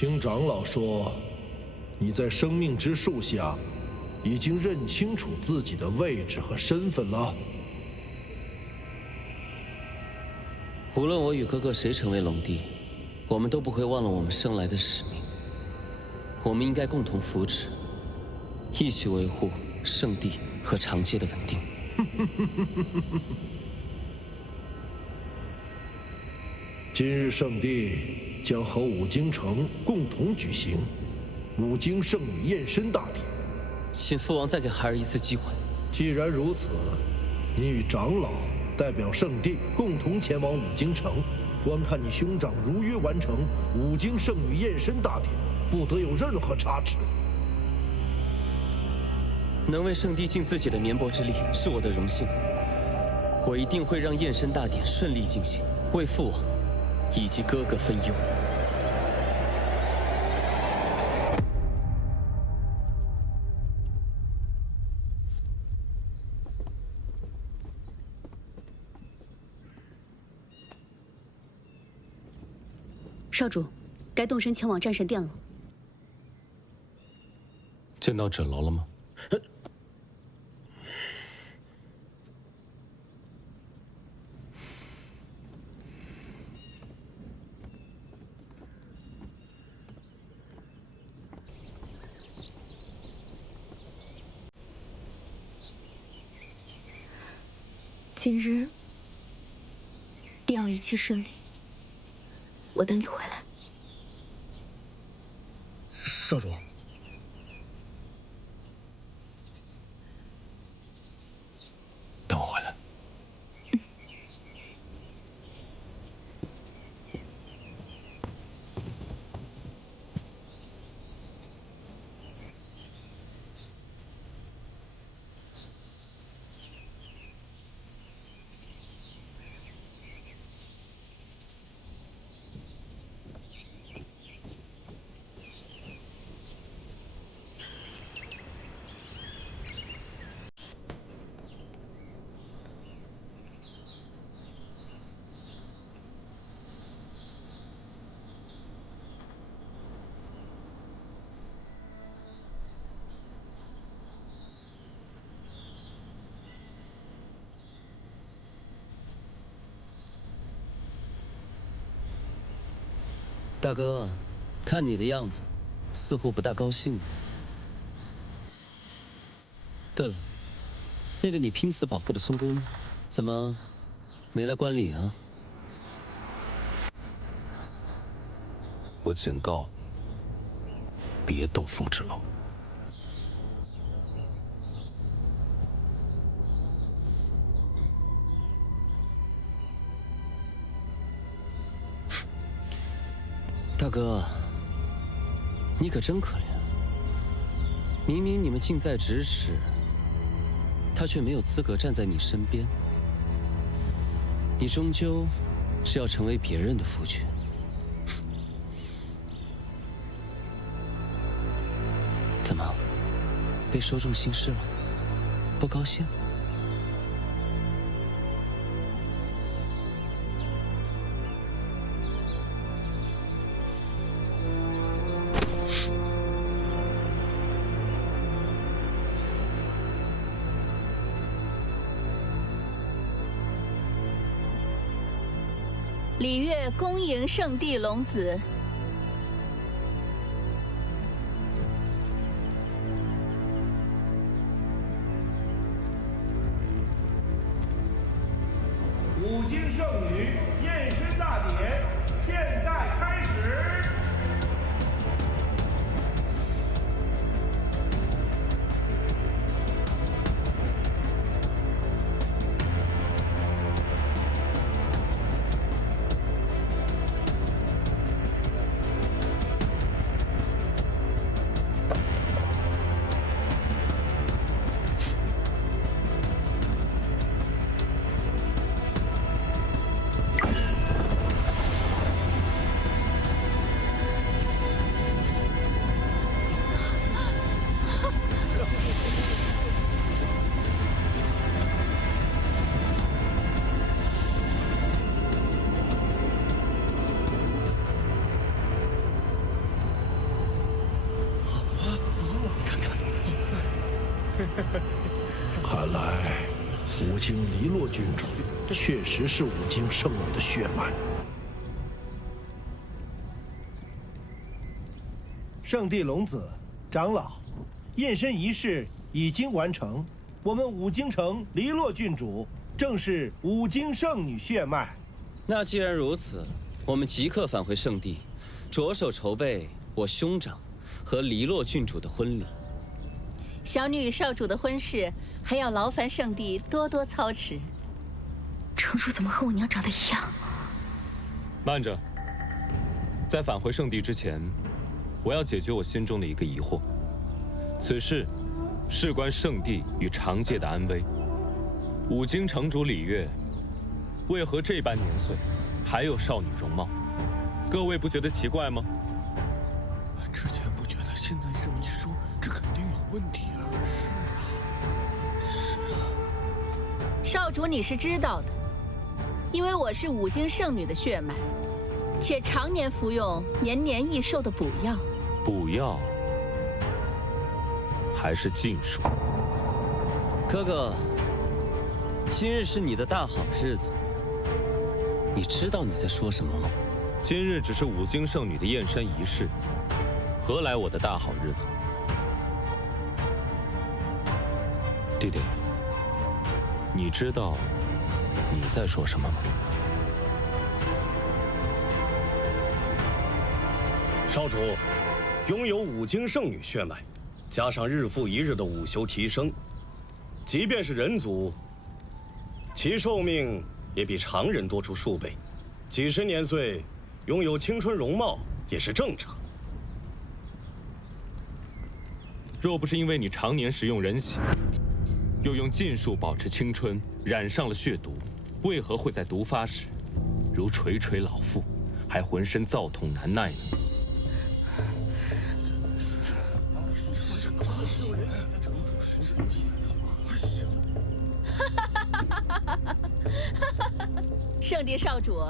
听长老说，你在生命之树下已经认清楚自己的位置和身份了。无论我与哥哥谁成为龙帝，我们都不会忘了我们生来的使命。我们应该共同扶持，一起维护圣地和长街的稳定。今日圣地将和五京城共同举行五京圣女验身大典，请父王再给孩儿一次机会。既然如此，你与长老代表圣地共同前往五京城，观看你兄长如约完成五京圣女验身大典，不得有任何差池。能为圣地尽自己的绵薄之力，是我的荣幸。我一定会让验身大典顺利进行，为父王以及哥哥分忧。少主，该动身前往战神殿了。见到轸楼了吗？今日定要一切顺利，我等你回来。少主，等我回来。大哥，看你的样子，似乎不大高兴。对了，那个你拼死保护的孙宫，怎么没来观礼啊？我警告你，别动风之楼。大哥，你可真可怜。明明你们近在咫尺，他却没有资格站在你身边。你终究是要成为别人的夫君。怎么，被说中心事了？不高兴？礼乐恭迎圣地龙子。五京圣女验身大典现在开始。情黎洛郡主确实是五经圣女的血脉。圣地龙子，长老，验身仪式已经完成。我们五京城黎洛郡主正是五经圣女血脉。那既然如此，我们即刻返回圣地，着手筹备我兄长和黎洛郡主的婚礼。小女与少主的婚事还要劳烦圣地多多操持。城主怎么和我娘长得一样？慢着，在返回圣地之前，我要解决我心中的一个疑惑。此事事关圣地与长界的安危。五经城主李月，为何这般年岁还有少女容貌？各位不觉得奇怪吗？之前不觉得，现在这么一说，这肯定有问题啊！是啊。少主你是知道的，因为我是五经圣女的血脉，且常年服用延年益寿的补药。补药还是禁术？哥哥，今日是你的大好日子，你知道你在说什么吗？今日只是五经圣女的验身仪式，何来我的大好日子？弟弟，你知道你在说什么吗？少主，拥有五经圣女血脉，加上日复一日的午休提升，即便是人族，其寿命也比常人多出数倍。几十年岁，拥有青春容貌也是正常。若不是因为你常年食用人血，又用禁术保持青春，染上了血毒，为何会在毒发时如垂垂老妇，还浑身躁痛难耐呢？圣地少主，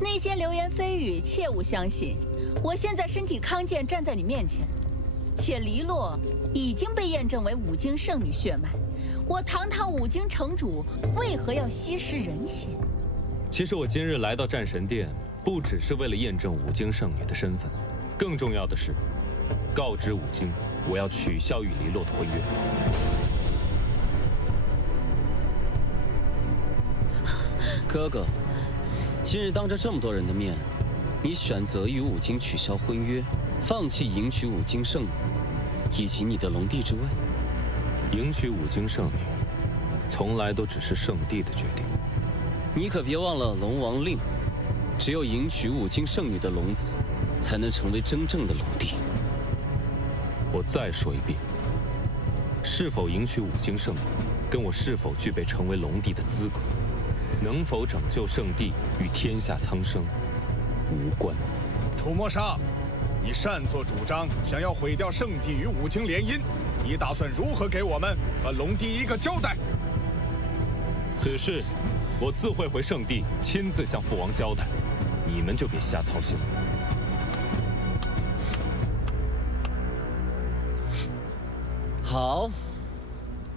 那些流言蜚语切勿相信。我现在身体康健，站在你面前，且黎洛已经被验证为五经圣女血脉。我堂堂五经城主，为何要吸食人血？其实我今日来到战神殿，不只是为了验证五经圣女的身份，更重要的是，告知五经，我要取消与黎洛的婚约。哥哥，今日当着这么多人的面，你选择与五经取消婚约，放弃迎娶五经圣女，以及你的龙帝之位。迎娶五经圣女，从来都只是圣帝的决定。你可别忘了龙王令，只有迎娶五经圣女的龙子，才能成为真正的龙帝。我再说一遍，是否迎娶五经圣女，跟我是否具备成为龙帝的资格，能否拯救圣地与天下苍生无关。楚墨沙，你擅作主张，想要毁掉圣地与五经联姻，你打算如何给我们和龙帝一个交代？此事我自会回圣地，亲自向父王交代，你们就别瞎操心了。好，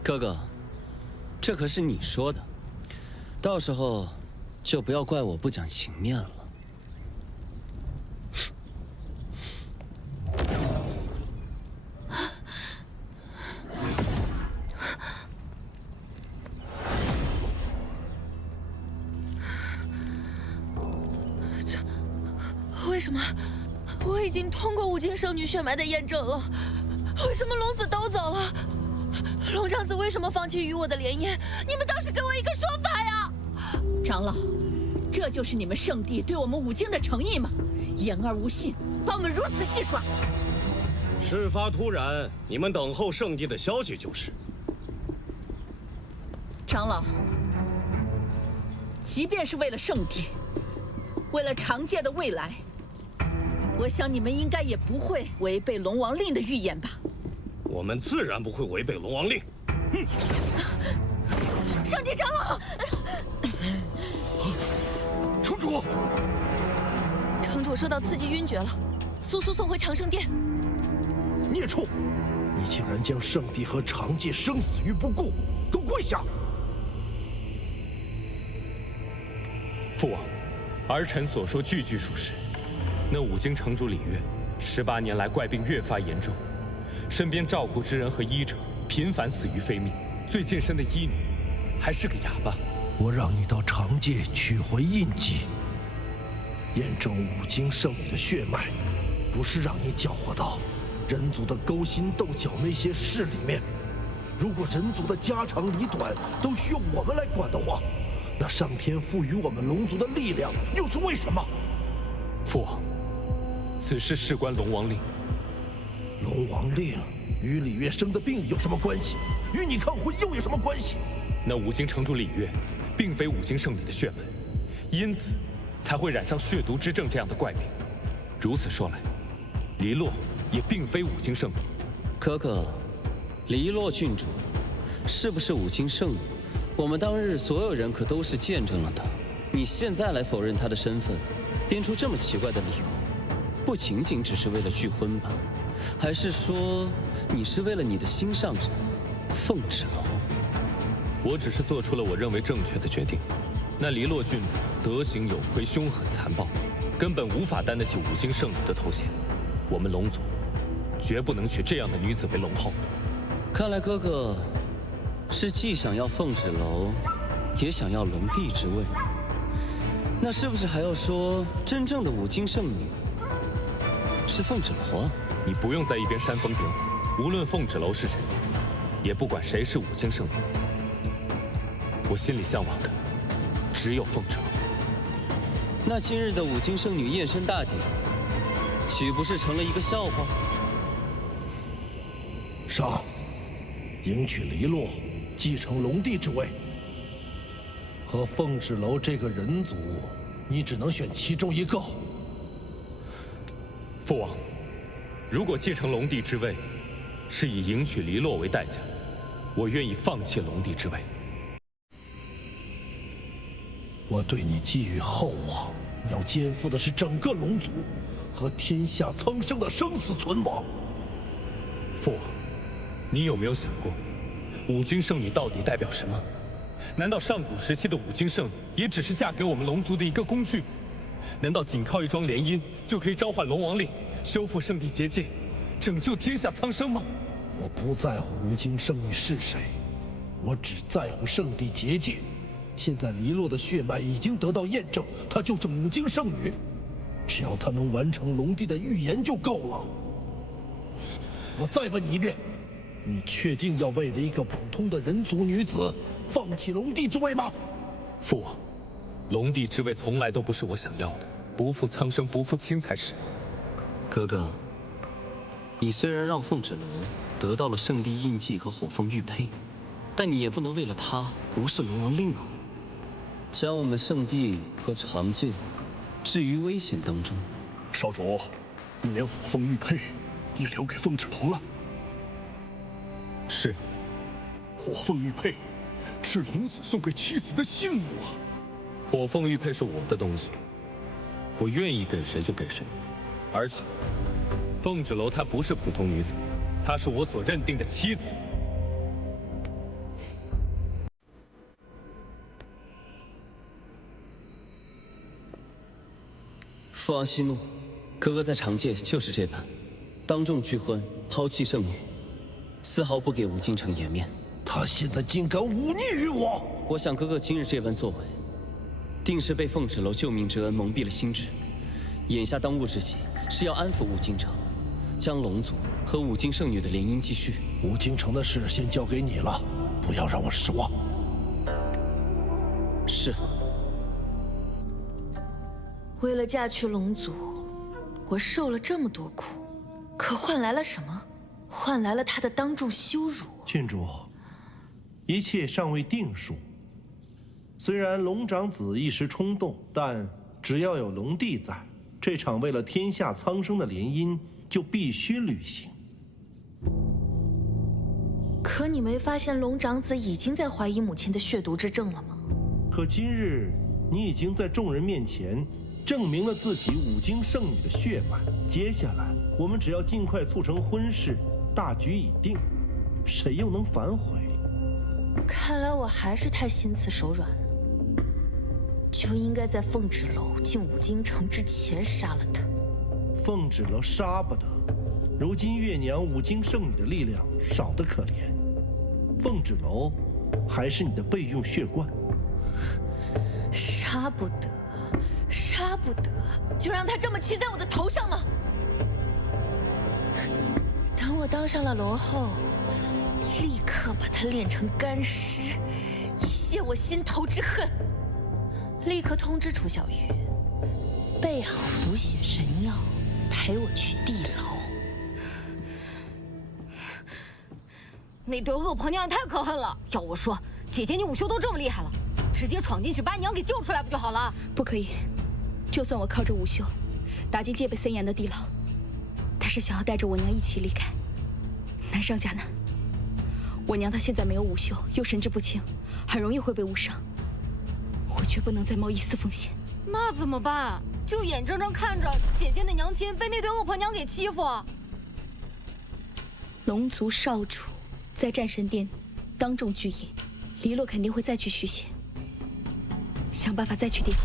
哥哥，这可是你说的，到时候就不要怪我不讲情面了。为什么？我已经通过五经圣女血脉的验证了，为什么龙子都走了？龙长子为什么放弃与我的联姻？你们倒是给我一个说法呀！长老，这就是你们圣地对我们五经的诚意吗？言而无信，把我们如此戏耍。事发突然，你们等候圣地的消息就是。长老，即便是为了圣地，为了长界的未来，我想你们应该也不会违背龙王令的预言吧？我们自然不会违背龙王令。哼！圣地长老，城主，城主受到刺激晕厥了，速速送回长生殿。孽畜，你竟然将圣地和长界生死于不顾！给我跪下！父王，儿臣所说句句属实。那五京城主李越，18年来怪病越发严重，身边照顾之人和医者频繁死于非命。最近身的医女还是个哑巴。我让你到长界取回印记，验证五京圣女的血脉，不是让你搅和到人族的勾心斗角那些事里面。如果人族的家长里短都需要我们来管的话，那上天赋予我们龙族的力量又是为什么？父王，此事事关龙王令。龙王令与李月生的病有什么关系？与你抗婚又有什么关系？那五京城主李越，并非五京圣女的血脉，因此才会染上血毒之症这样的怪病。如此说来，黎洛也并非五京圣女。可可，黎洛郡主是不是五京圣女？我们当日所有人可都是见证了的。你现在来否认她的身份，编出这么奇怪的理由，不仅仅只是为了拒婚吧？还是说你是为了你的心上人凤芷楼？我只是做出了我认为正确的决定。那黎洛郡主德行有亏，凶狠残暴，根本无法担得起五京圣女的头衔。我们龙族绝不能娶这样的女子为龙后。看来哥哥是既想要凤芷楼，也想要龙帝之位。那是不是还要说真正的五京圣女是凤芷楼啊？你不用在一边煽风点火。无论凤芷楼是谁，也不管谁是五京圣女，我心里向往的只有凤芷楼。那今日的五京圣女验身大典，岂不是成了一个笑话？上，迎娶黎洛，继承龙帝之位。和凤芷楼这个人族，你只能选其中一个。父王，如果继承龙帝之位，是以迎娶黎洛为代价，我愿意放弃龙帝之位。我对你寄予厚望，你要肩负的是整个龙族和天下苍生的生死存亡。父王，你有没有想过，五京圣女到底代表什么？难道上古时期的五京圣女也只是嫁给我们龙族的一个工具？难道仅靠一桩联姻就可以召唤龙王令，修复圣地结界，拯救天下苍生吗？我不在乎五京圣女是谁，我只在乎圣地结界。现在黎洛的血脉已经得到验证，她就是五京圣女。只要她能完成龙帝的预言就够了。我再问你一遍，你确定要为了一个普通的人族女子放弃龙帝之位吗？父王，龙帝之位从来都不是我想要的，不负苍生不负卿才是。哥哥，你虽然让凤芷楼得到了圣地印记和火凤玉佩，但你也不能为了他无视龙王令啊！将我们圣地和长界置于危险当中。少主，你连火凤玉佩也留给凤芷楼了。是。火凤玉佩是龙子送给妻子的信物啊！火凤玉佩是我的东西，我愿意给谁就给谁。而且，凤芷楼她不是普通女子，她是我所认定的妻子。父王息怒，哥哥在长界就是这般，当众拒婚，抛弃圣女，丝毫不给五京城颜面。他现在竟敢忤逆于我！我想哥哥今日这番作为，定是被凤芷楼救命之恩蒙蔽了心智。眼下当务之急是要安抚五京城，将龙族和五京圣女的联姻继续。五京城的事先交给你了，不要让我失望。是。为了嫁去龙族，我受了这么多苦，可换来了什么？换来了他的当众羞辱。郡主，一切尚未定数。虽然龙长子一时冲动，但只要有龙帝在，这场为了天下苍生的联姻就必须履行。可你没发现龙长子已经在怀疑母亲的血毒之症了吗？可今日你已经在众人面前证明了自己五京圣女的血脉，接下来我们只要尽快促成婚事，大局已定，谁又能反悔？看来我还是太心慈手软了。就应该在凤芷楼进五京城之前杀了他。凤芷楼杀不得，如今月娘五京圣女的力量少得可怜，凤芷楼还是你的备用血罐。杀不得，杀不得，就让他这么骑在我的头上吗？等我当上了龙后，立刻把他炼成干尸，以泄我心头之恨。立刻通知楚小玉，备好补血神药，陪我去地牢。那对恶婆娘也太可恨了！要我说，姐姐你武修都这么厉害了，直接闯进去把娘给救出来不就好了？不可以，就算我靠着武修打进戒备森严的地牢，他是想要带着我娘一起离开。难上加难，我娘她现在没有武修，又神志不清，很容易会被误伤。我绝不能再冒一丝风险。那怎么办？就眼睁睁看着姐姐的娘亲被那对恶婆娘给欺负？龙族少主在战神殿当众拒饮，黎洛肯定会再去续血，想办法再去地牢。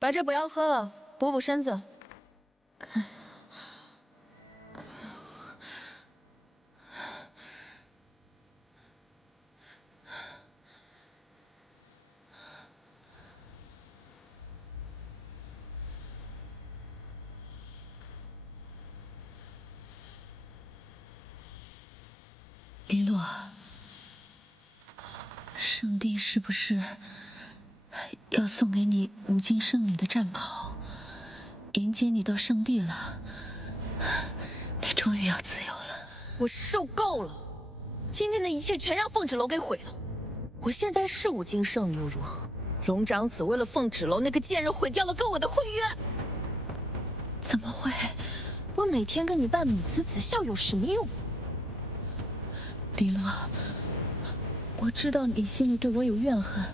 把这不要喝了，补补身子。黎洛，圣帝是不是要送给你五京圣女的战袍，迎接你到圣地了？你终于要自由了。我受够了，今天的一切全让凤芷楼给毁了。我现在是五京圣女又如何？龙长子为了凤芷楼那个贱人毁掉了跟我的婚约。怎么会？我每天跟你扮母慈子孝有什么用？黎洛，我知道你心里对我有怨恨，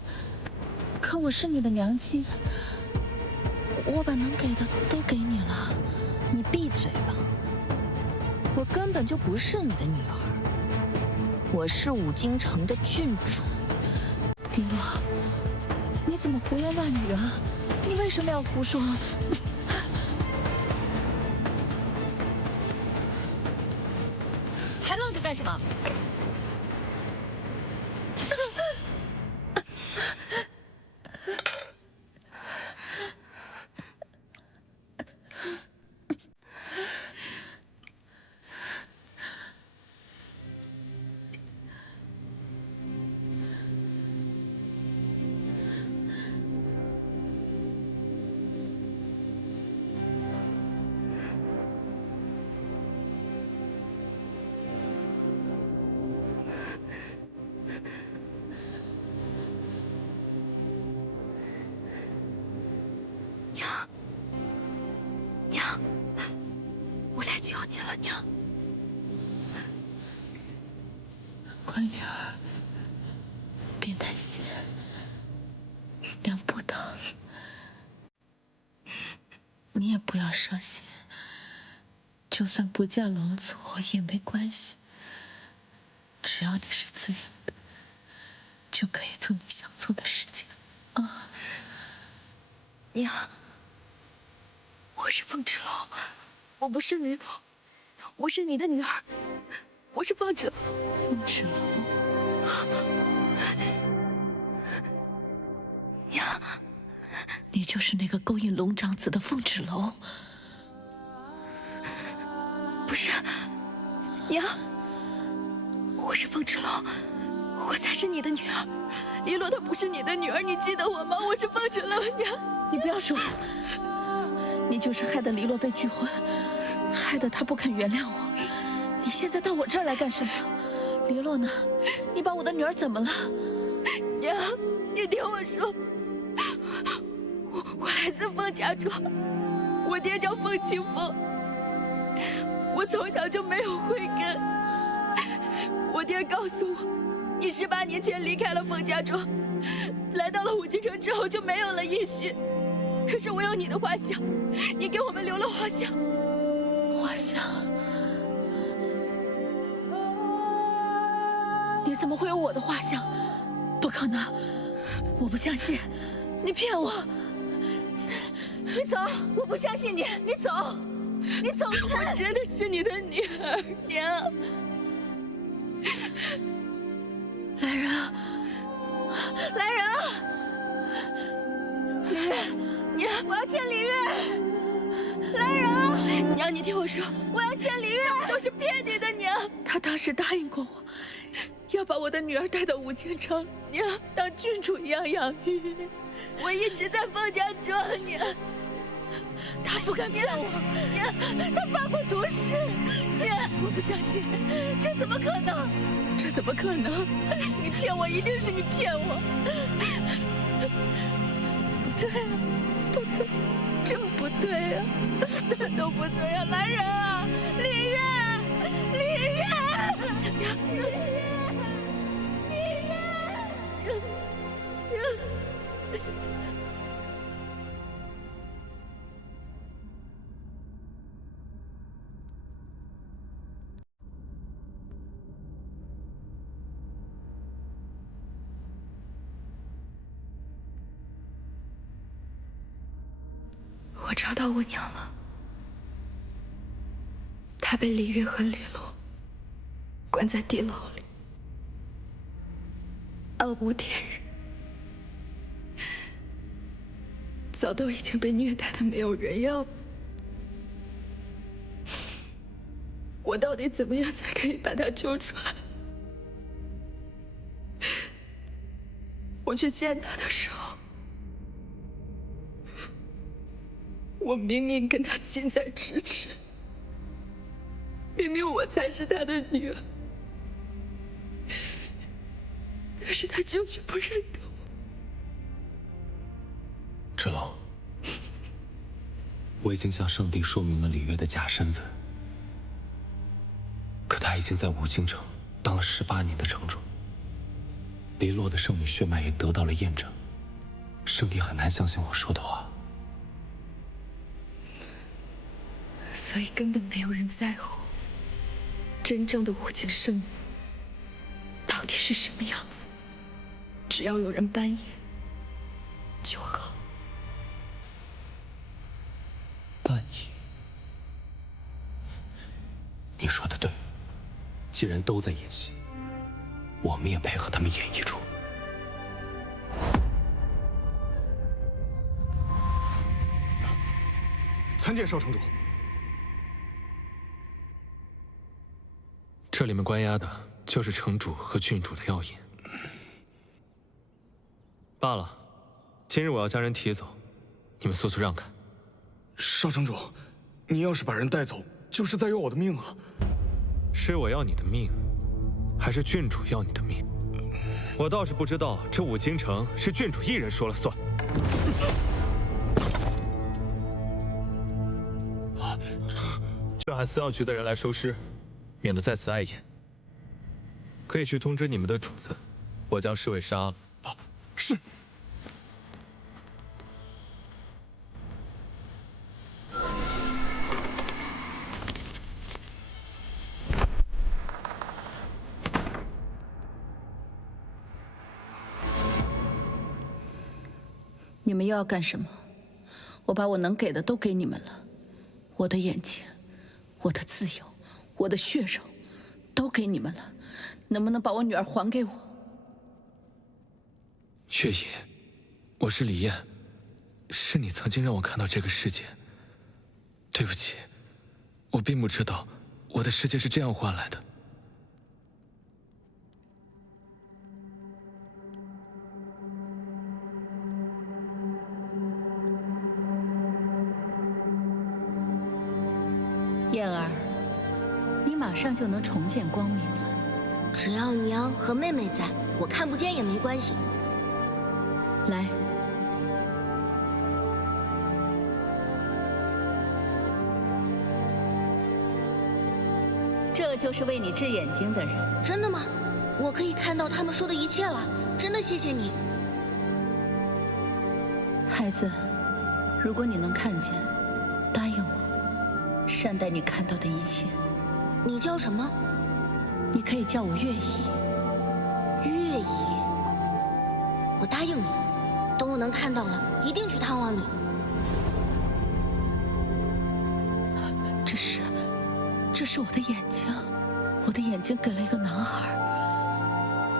可我是你的娘亲，我把能给的都给你了。你闭嘴吧！我根本就不是你的女儿，我是五京城的郡主。黎洛，你怎么胡言乱语啊？你为什么要胡说？还愣着干什么？娘，我来求你了，娘。乖女儿，别担心，娘不疼，你也不要伤心。就算不嫁龙族也没关系，只要你是自由的，就可以做你想做的事情啊。娘，我是凤芷楼，我不是黎洛，我是你的女儿，我是凤芷楼。凤芷楼，娘，你就是那个勾引龙长子的凤芷楼。不是，娘，我是凤芷楼，我才是你的女儿。黎洛她不是你的女儿，你记得我吗？我是凤芷楼，娘。你不要说，你就是害得黎洛被拒婚，害得他不肯原谅我。你现在到我这儿来干什么？黎洛呢？你把我的女儿怎么了？娘。你听我说，我来自凤家庄，我爹叫凤清风。我从小就没有慧根。我爹告诉我，你18年前离开了凤家庄，来到了武京城之后就没有了音讯。可是我有你的画像，你给我们留了画像。画像？你怎么会有我的画像？不可能！我不相信，你骗我！你走！我不相信你！你走！你走开！我真的是你的女儿，娘。来人啊！来人啊！李月，娘，我要见李月。来人啊！娘，你听我说，我要见李月，都是骗你的，娘。他当时答应过我，要把我的女儿带到武京城，娘当郡主一样养育。我一直在凤家庄，娘。他不敢骗我，娘，他发过毒誓，娘，我不相信，这怎么可能？这怎么可能？你骗我，一定是你骗我。不对啊，不对，真不对啊，哪都不对啊！来人啊，李月，李月，李月，李月，娘。我找到我娘了，她被李月和李洛关在地牢里，暗无天日，早都已经被虐待的没有人样了。我到底怎么样才可以把她救出来？我去见她的时候，我明明跟他近在咫尺，明明我才是他的女儿，可是他就是不认得我。芷龙，我已经向圣帝说明了李月的假身份，可他已经在武京城当了18年的城主，黎洛的圣女血脉也得到了验证，圣帝很难相信我说的话。所以根本没有人在乎真正的武京圣女到底是什么样子，只要有人扮演就好。扮演？你说的对，既然都在演戏，我们也配合他们演一出。参见少城主。这里面关押的就是城主和郡主的药引。罢了，今日我要将人提走，你们速速让开。少城主，你要是把人带走，就是在要我的命啊！是我要你的命，还是郡主要你的命？我倒是不知道，这武京城是郡主一人说了算。叫喊司药局的人来收尸，免得再次碍眼。可以去通知你们的主子，我将侍卫杀了。是。你们又要干什么？我把我能给的都给你们了，我的眼睛，我的自由，我的血肉，都给你们了，能不能把我女儿还给我？月野，我是李燕，是你曾经让我看到这个世界。对不起，我并不知道我的世界是这样换来的。燕儿，你马上就能重见光明了。只要娘和妹妹在，我看不见也没关系。来。这就是为你治眼睛的人。真的吗？我可以看到他们说的一切了，真的谢谢你。孩子，如果你能看见，答应我，善待你看到的一切。你叫什么？你可以叫我月姨。月姨，我答应你，等我能看到了，一定去探望你。这是我的眼睛，我的眼睛给了一个男孩，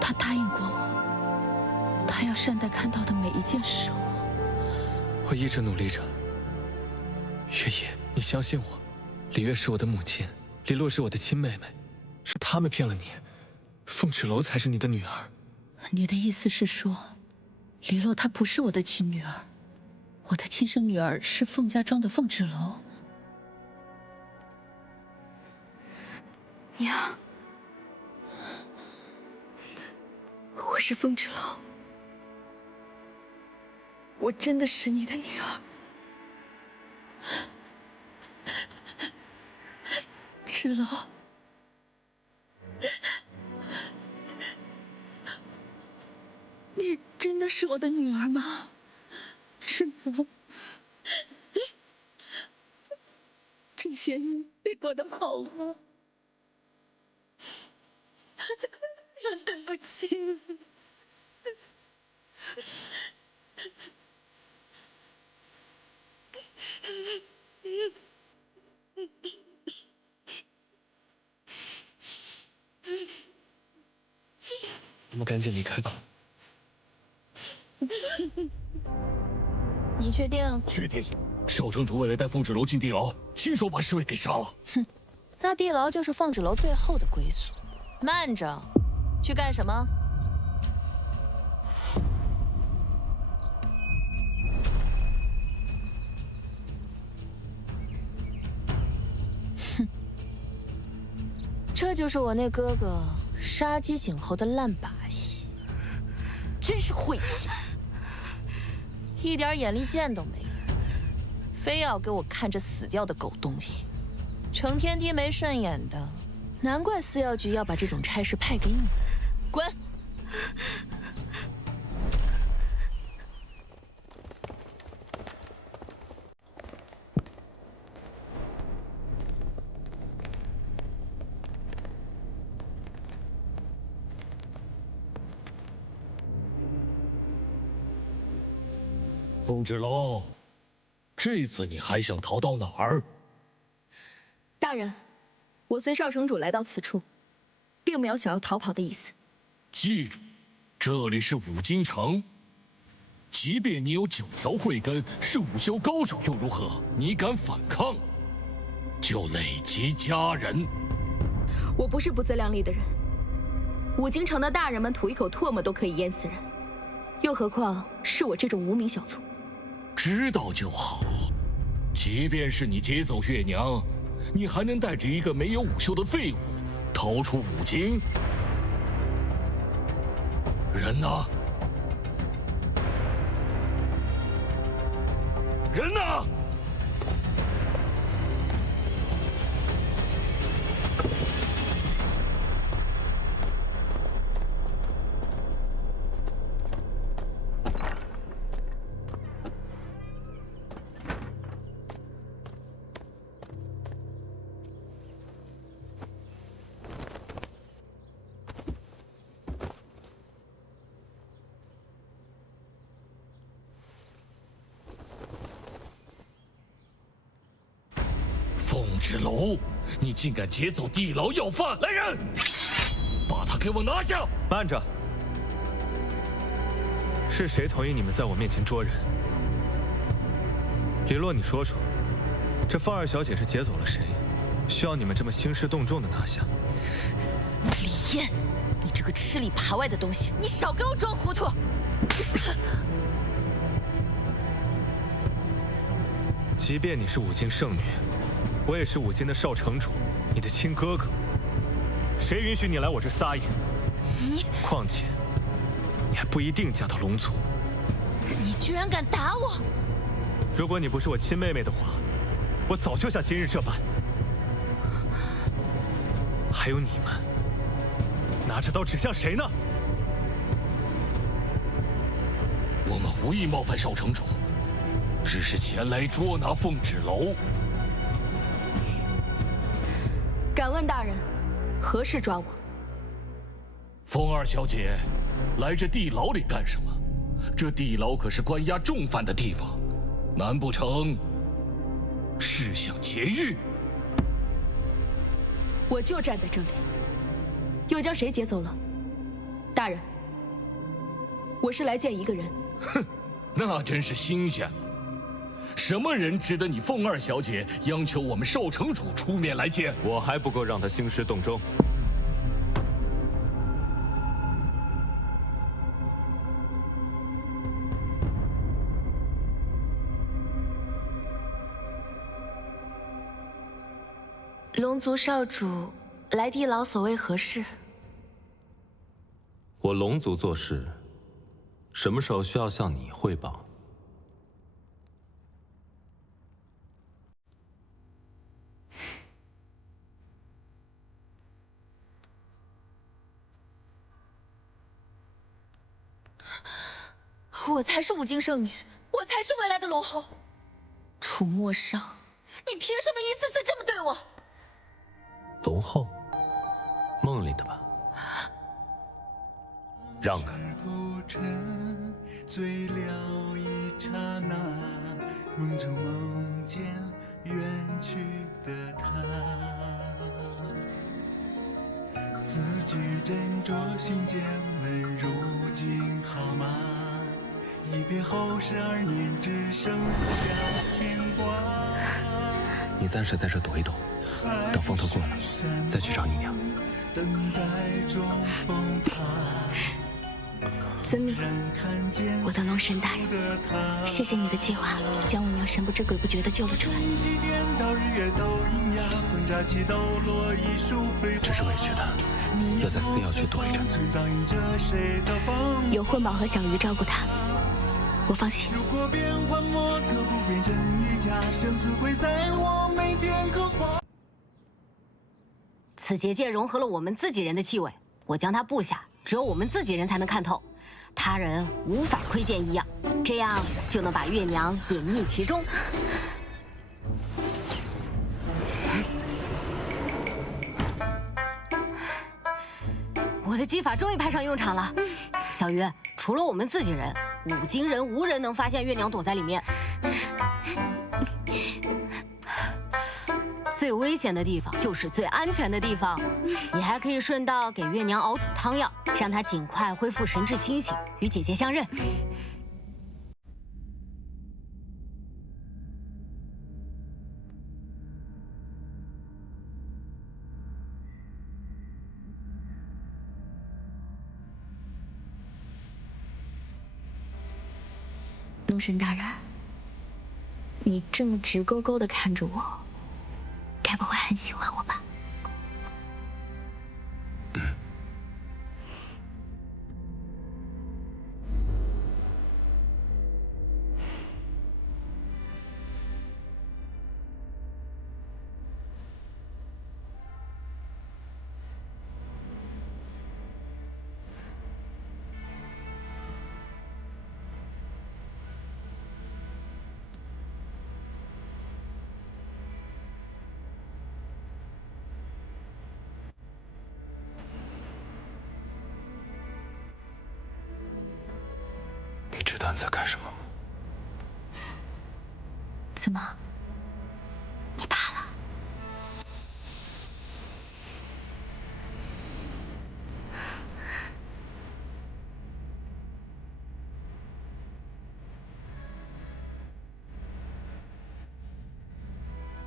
他答应过我，他要善待看到的每一件事物。我一直努力着。月姨，你相信我，李月是我的母亲，李洛是我的亲妹妹，是他们骗了你，凤芷楼才是你的女儿。你的意思是说，李洛她不是我的亲女儿，我的亲生女儿是凤家庄的凤芷楼。娘，我是凤芷楼，我真的是你的女儿。芷楼，你真的是我的女儿吗？芷楼，这些日你过得好吗？对不起。我们赶紧离开吧。你确定？确定。少城主为了带凤芷楼进地牢，亲手把侍卫给杀了。哼，那地牢就是凤芷楼最后的归宿。慢着，去干什么？哼，这就是我那哥哥杀鸡儆猴的烂把戏，真是晦气，一点眼力见都没有，非要给我看这死掉的狗东西，程天梯没顺眼的。难怪司药局要把这种差事派给你，滚！凤芷楼，这次你还想逃到哪儿？大人。我随少城主来到此处，并没有想要逃跑的意思。记住，这里是五京城。即便你有9条慧根，是武修高手又如何？你敢反抗，就累及家人。我不是不自量力的人，五京城的大人们吐一口唾沫都可以淹死人，又何况是我这种无名小卒？知道就好。即便是你劫走月娘，你还能带着一个没有武修的废物逃出五京？人呢？人呢？凤芷楼，你竟敢劫走地牢要犯！来人，把他给我拿下！慢着，是谁同意你们在我面前捉人？李洛，你说说，这凤二小姐是劫走了谁？需要你们这么兴师动众的拿下？李燕，你这个吃里扒外的东西，你少给我装糊涂！即便你是五京圣女，我也是五京的少城主，你的亲哥哥。谁允许你来我这撒野？你……况且，你还不一定嫁到龙族。你居然敢打我！如果你不是我亲妹妹的话，我早就像今日这般。还有你们，拿着刀指向谁呢？我们无意冒犯少城主，只是前来捉拿凤芷楼。敢问大人，何事抓我？凤二小姐，来这地牢里干什么？这地牢可是关押重犯的地方，难不成是想劫狱？我就站在这里，又将谁劫走了？大人，我是来见一个人。哼，那真是新鲜了。什么人值得你凤二小姐央求我们少城主出面来见？我还不够让他兴师动众。龙族少主来地牢所为何事？我龙族做事，什么时候需要向你汇报？我才是五经圣女，我才是未来的龙后。楚墨商，你凭什么一次次这么对我？龙后，梦里的吧？让开。醉了一刹那，梦中梦见远去的他，字句斟酌心间问如今好吗？一别后12年，只剩下牵挂。你暂时在这躲一躲，等风头过了，再去找姨娘。等待中崩塌。遵命，我的龙神大人，谢谢你的计划，将我娘神不知鬼不觉地救了出来。只是委屈他，要在寺庙去躲一阵。有混宝和小鱼照顾他，我放心。如果变幻莫测，不变真与假，相思会在我眉间刻画。此结界融合了我们自己人的气味，我将它布下，只有我们自己人才能看透，他人无法窥见异样，这样就能把月娘隐匿其中。我的技法终于派上用场了，小鱼，除了我们自己人，五经人无人能发现月娘躲在里面。最危险的地方就是最安全的地方，你还可以顺道给月娘熬煮汤药，让她尽快恢复神志清醒，与姐姐相认。龙神大人，你这么直勾勾地看着我，该不会很喜欢我吧？你知道你在干什么吗？怎么？你怕了？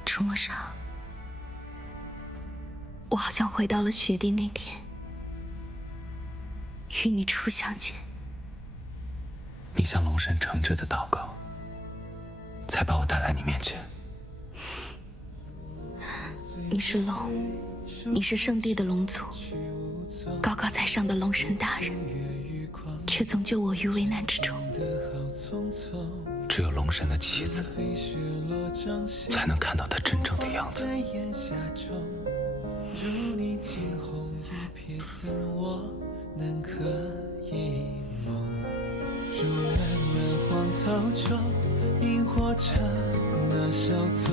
楚墨裳，我好像回到了雪地那天，与你初相见。你向龙神诚挚的祷告，才把我带来你面前。你是龙，你是圣地的龙族，高高在上的龙神大人，却总救我于危难之中。只有龙神的妻子才能看到他真正的样子。如你惊鸿一瞥，怎我能可以梦？如漫漫荒草中，萤火刹那稍纵。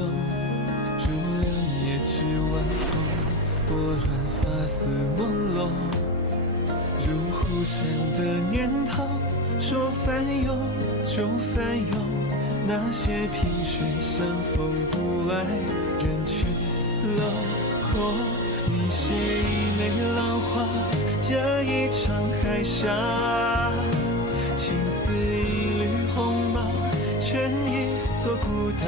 如两夜之晚风，拨乱发丝朦胧。如忽闪的念头，说翻涌就翻涌。那些萍水相逢，不爱人去楼空。你写一枚浪花，惹一场海沙。情似一缕鸿毛，卷一座孤岛。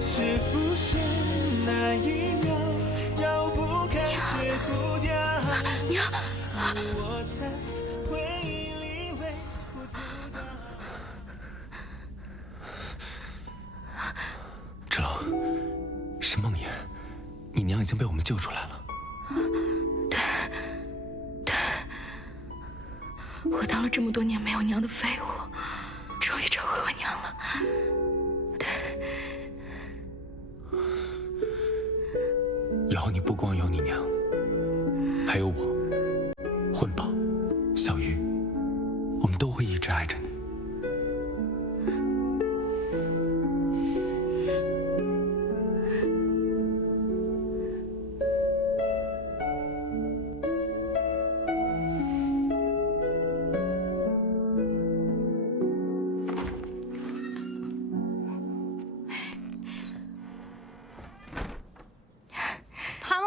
是浮现那一秒，绕不开却不掉。我在回忆里微不足道。芷楼，是梦魇，你娘已经被我们救出来了。对，我当了这么多年没有娘的废物，终于找回我娘了。以后你不光有你娘，还有我，混宝、小鱼，我们都会一直爱着你。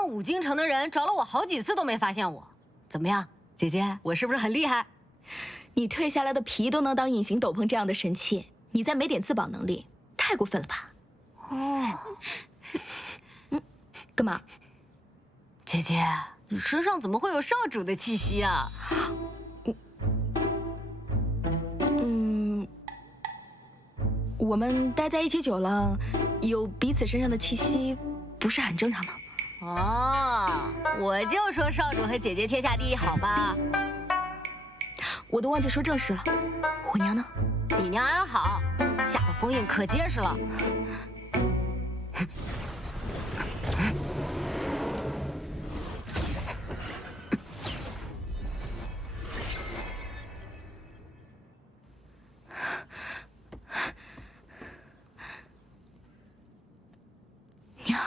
五京城的人找了我好几次都没发现我，怎么样，姐姐，我是不是很厉害？你蜕下来的皮都能当隐形斗篷这样的神器，你再没点自保能力，太过分了吧？哦，干嘛？姐姐，你身上怎么会有少主的气息啊？我们待在一起久了，有彼此身上的气息，不是很正常吗？哦，我就说少主和姐姐天下第一，好吧？我都忘记说正事了，我娘呢？你娘安好，下的封印可结实了。娘。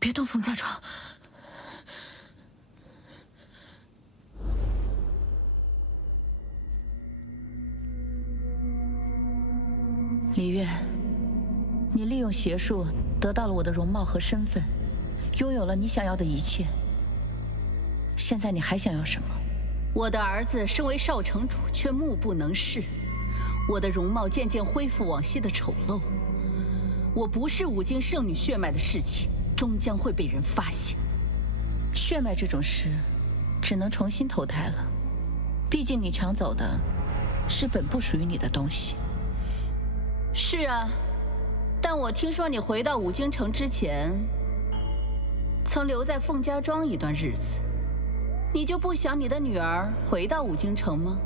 别动冯家庄！李月，你利用邪术得到了我的容貌和身份，拥有了你想要的一切。现在你还想要什么？我的儿子身为少城主，却目不能视；我的容貌渐渐恢复往昔的丑陋。我不是五京圣女血脉的事情，终将会被人发现。血脉这种事，只能重新投胎了。毕竟你抢走的是本不属于你的东西。是啊，但我听说你回到五京城之前，曾留在凤家庄一段日子。你就不想你的女儿回到五京城吗？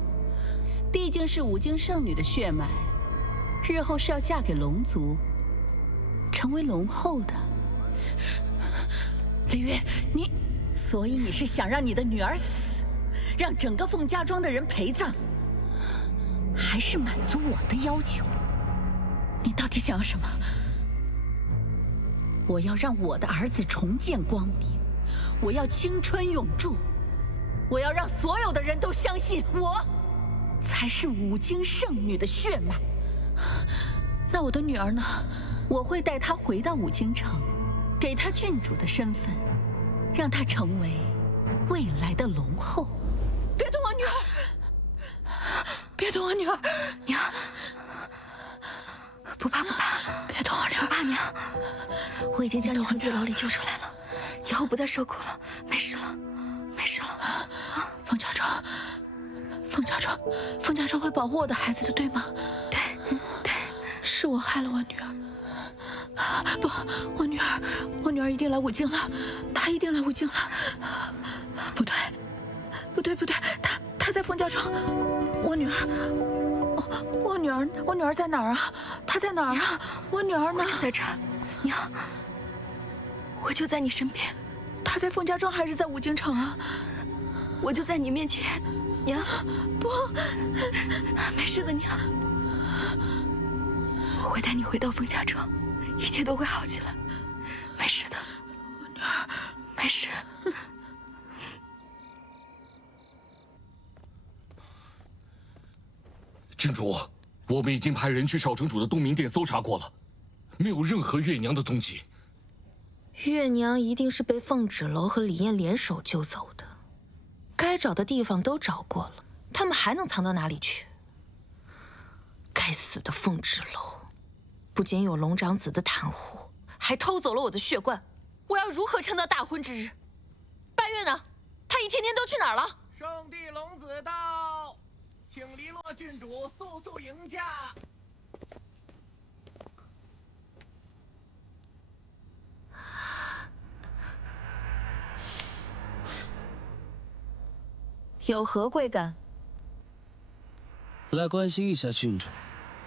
毕竟是五京圣女的血脉，日后是要嫁给龙族，成为龙后的。李月，你，所以你是想让你的女儿死，让整个凤家庄的人陪葬，还是满足我的要求？你到底想要什么？我要让我的儿子重见光明，我要青春永驻，我要让所有的人都相信我才是五京圣女的血脉。那我的女儿呢？我会带她回到五京城，给她郡主的身份，让她成为未来的龙后。别动我女儿！别动我女儿！娘，不怕不怕，别动我女儿！不怕娘，我已经将你从地牢里救出来了，以后不再受苦了，没事了，没事了。啊，凤家庄，凤家庄，凤家庄会保护我的孩子的，对吗？对，对，是我害了我女儿。不，我女儿一定来五京了，她一定来五京了。不对，不对，她在冯家庄。我女儿在哪儿啊？她在哪儿啊？我女儿呢？我就在这儿，娘，我就在你身边。她在冯家庄还是在武京城啊？我就在你面前，娘。不，没事的，娘。我会带你回到冯家庄，一切都会好起来，没事的。我女儿，没事。郡主，我们已经派人去少城主的东明殿搜查过了，没有任何月娘的踪迹。月娘一定是被凤芷楼和李艳联手救走的，该找的地方都找过了，他们还能藏到哪里去？该死的凤芷楼，不仅有龙长子的袒护，还偷走了我的血罐，我要如何撑到大婚之日？拜月呢？他一天天都去哪儿了？圣地龙子到，请黎洛郡主速速迎驾。有何贵干？来关心一下郡主，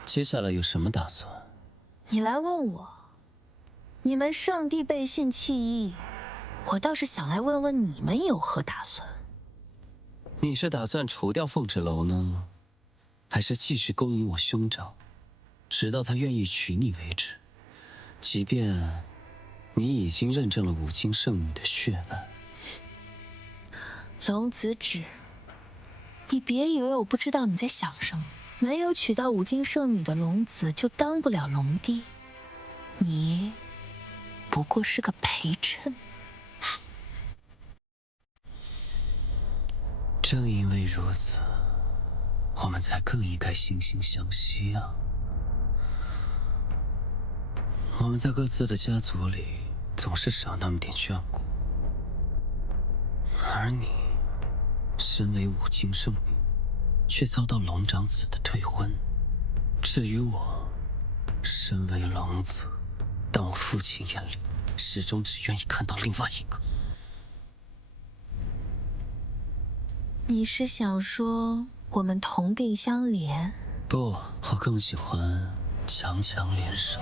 接下来有什么打算？你来问我，你们圣地背信弃义，我倒是想来问问你们有何打算。你是打算除掉凤芷楼呢，还是继续勾引我兄长，直到他愿意娶你为止？即便你已经认证了五经圣女的血脉。龙子止，你别以为我不知道你在想什么。没有娶到五经圣女的龙子，就当不了龙帝。你不过是个陪衬。正因为如此，我们才更应该惺惺相惜啊！我们在各自的家族里总是少那么点眷顾，而你身为五经圣女，却遭到龙长子的退婚。至于我，身为龙子，但我父亲眼里始终只愿意看到另外一个。你是想说我们同病相怜？不，我更喜欢强强联手。